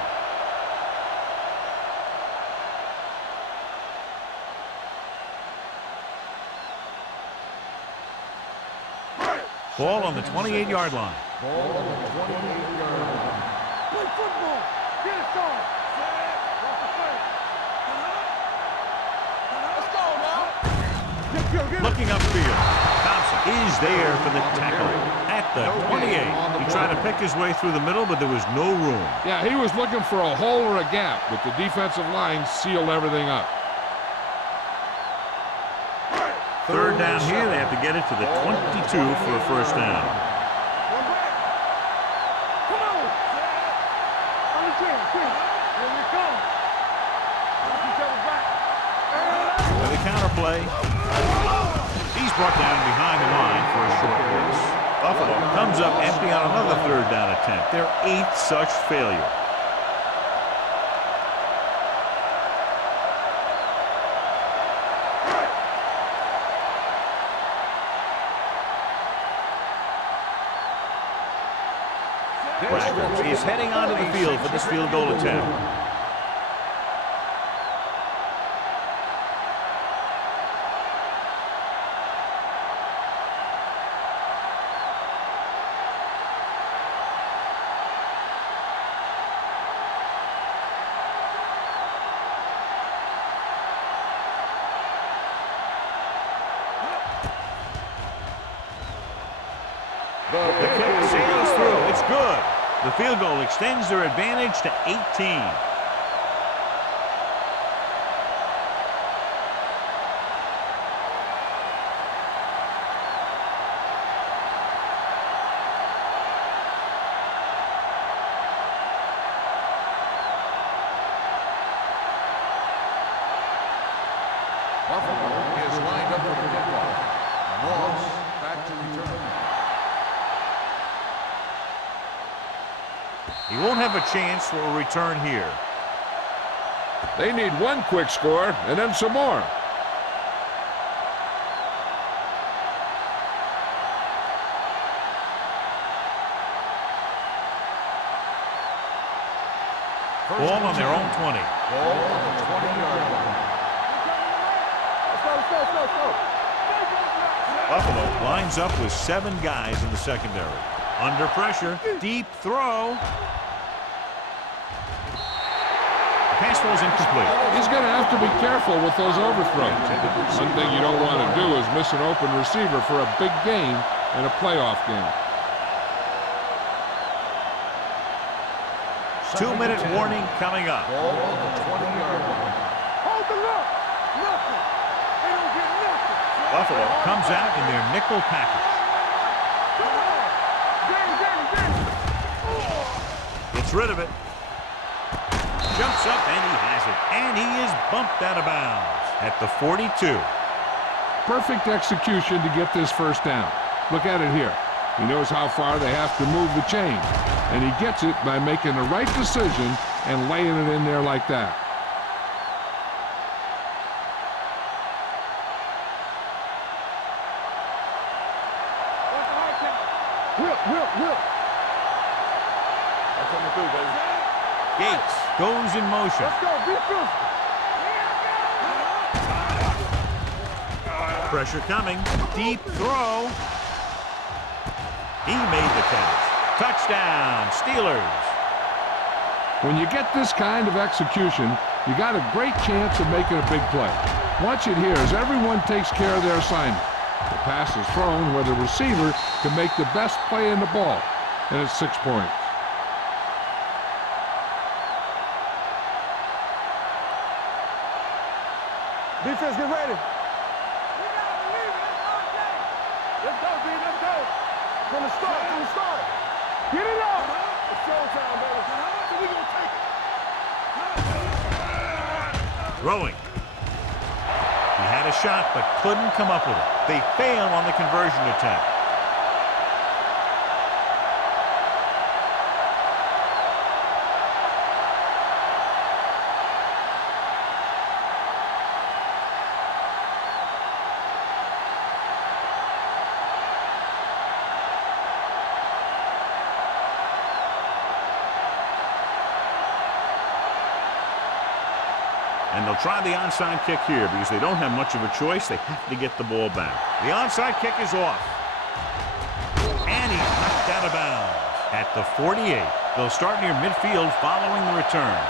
Ball on the 28-yard line. Ball on the 28-yard line. Play football. Get it started. Let's go now. Looking upfield. Thompson is there for the tackle at the 28. He tried to pick his way through the middle, but there was no room. Yeah, he was looking for a hole or a gap, but the defensive line sealed everything up. Third down here, they have to get it to the 22 for a first down. Come on. On the 10. Here we come. Each other back. With a counter play. He's brought down behind the line for a short pass. Buffalo comes up empty on another third down attempt. Their 8th such failure. attacker is heading onto the field for this field goal attempt. The kick sails through. It's good. The field goal extends their advantage to 18. Buffalo is lined up for the kickoff. Moss back to return. He won't have a chance for a return here. They need one quick score and then some more. Ball on their own 20. Ball on the 20-yard line. Let's go. Buffalo lines up with 7 guys in the secondary. Under pressure, deep throw. The pass falls incomplete. He's going to have to be careful with those overthrows. One thing you don't want to do is miss an open receiver for a big gain in a playoff game. 2-minute warning coming up. Ball on the 20-yard line. Hold the look. Nothing. They don't get nothing. Buffalo comes out in their nickel package. Gets rid of it. Jumps up and he has it. And he is bumped out of bounds at the 42. Perfect execution to get this first down. Look at it here. He knows how far they have to move the chain. And he gets it by making the right decision and laying it in there like that. Whip. That's coming through, baby. Gates goes in motion. Let's go. Be physical. Pressure coming. Deep throw. He made the catch. Touchdown, Steelers. When you get this kind of execution, you got a great chance of making a big play. Watch it here as everyone takes care of their assignment. The pass is thrown where the receiver can make the best play in the ball, and it's 6 points. Defense, get ready. Let's go, B. Let's go. From the start. Get it up. It's showtime, baby. How much are we going to take it? Throwing. He had a shot but couldn't come up with it. They fail on the conversion attempt. And they'll try the onside kick here because they don't have much of a choice. They have to get the ball back. The onside kick is off. And he's knocked out of bounds at the 48. They'll start near midfield following the return.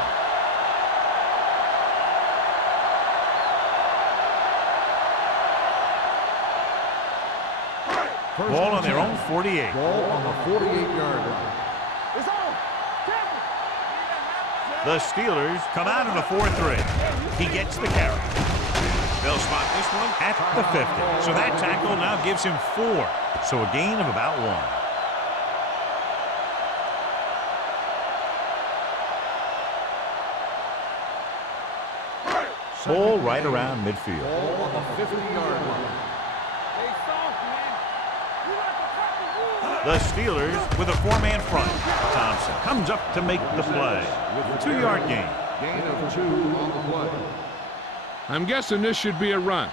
Ball on their own 48. Ball on the 48-yard line. It's on. The Steelers come out in a 4-3. He gets the carry. They'll spot this one at the 50. So that tackle now gives him 4. So a gain of about 1. Ball right around midfield. Ball on the 50-yard line. Hey, soft, man. You like a fucking wood. The Steelers with a 4-man front. Thompson comes up to make the play with a 2-yard gain. Gain of 2 on the play. I'm guessing this should be a run.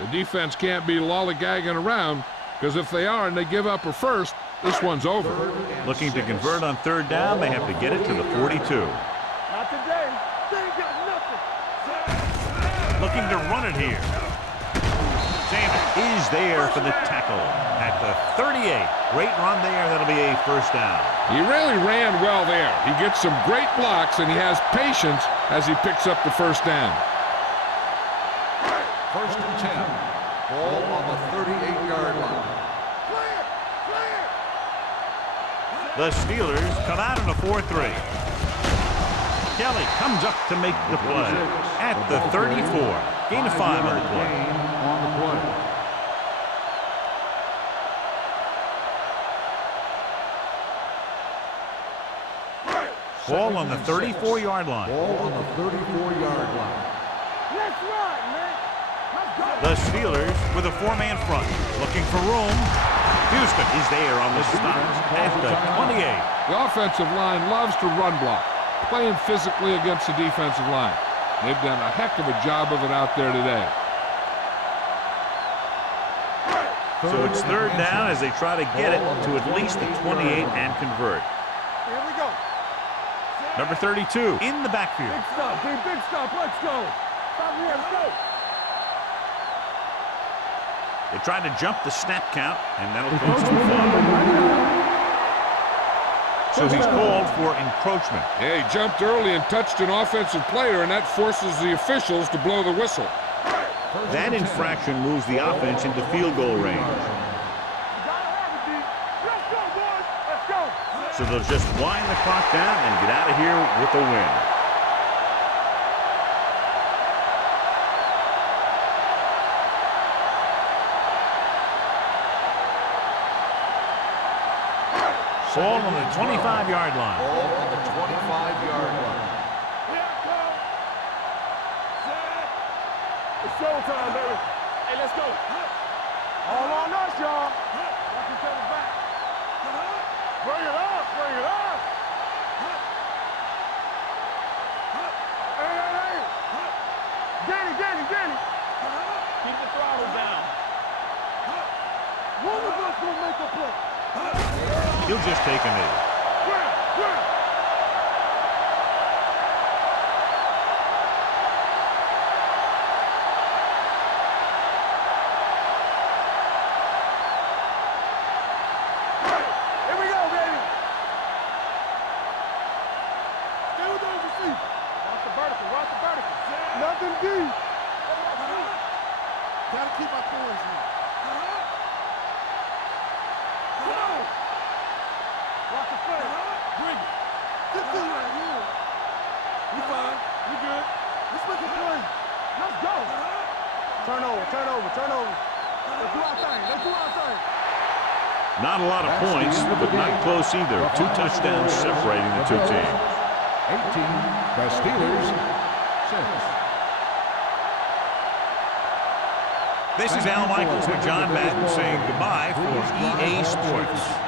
The defense can't be lollygagging around, because if they are and they give up a first, this one's over. Looking to convert on third down. They have to get it to the 42. Not today. They ain't got nothing. Looking to run it here. Sanders is there for the tackle at the 38. Great run there. That'll be a first down. He really ran well there. He gets some great blocks, and he has patience as he picks up the first down. First and 10. Ball on the 38-yard line. The Steelers come out in a 4-3. Kelly comes up to make the play at the 34. Gain of 5 on the play. Ball on the 34-yard line. Ball on the 34-yard line. Let's run, man. Let's go. The Steelers with a 4-man front. Looking for room. Houston is there on the stop at the 28. The offensive line loves to run block, playing physically against the defensive line. They've done a heck of a job of it out there today. So it's third down as they try to get it to at least the 28 and convert. Here we go. Number 32 in the backfield. Big stop, team. Big stop. Let's go. Stop here. Let's go. They try to jump the snap count, and that'll cost them 5. So he's called for encroachment. Yeah, he jumped early and touched an offensive player, and that forces the officials to blow the whistle. That infraction moves the offense into field goal range. Let's go, boys. Let's go. So they'll just wind the clock down and get out of here with a win. Ball on the 25-yard line. Ball on the 25-yard line. It's showtime, baby. Hey, let's go. All on us, y'all. Watch each other back. Bring it up. Bring it up. Hey. Danny. Keep the throttle down. One of us will make a play. He'll just take a knee. Here we go, baby. Stay with those receivers. Watch the vertical. Nothing deep. Gotta keep my poise in. Watch the play. Bring it. This thing right here. You fine. You good. Let's make a play. Let's go. Turn over. Let's do our thing. Not a lot of points, but not close either. 2 touchdowns separating the two teams. 18, the Steelers, 6. This is Al Michaels with John Madden saying goodbye for EA Sports.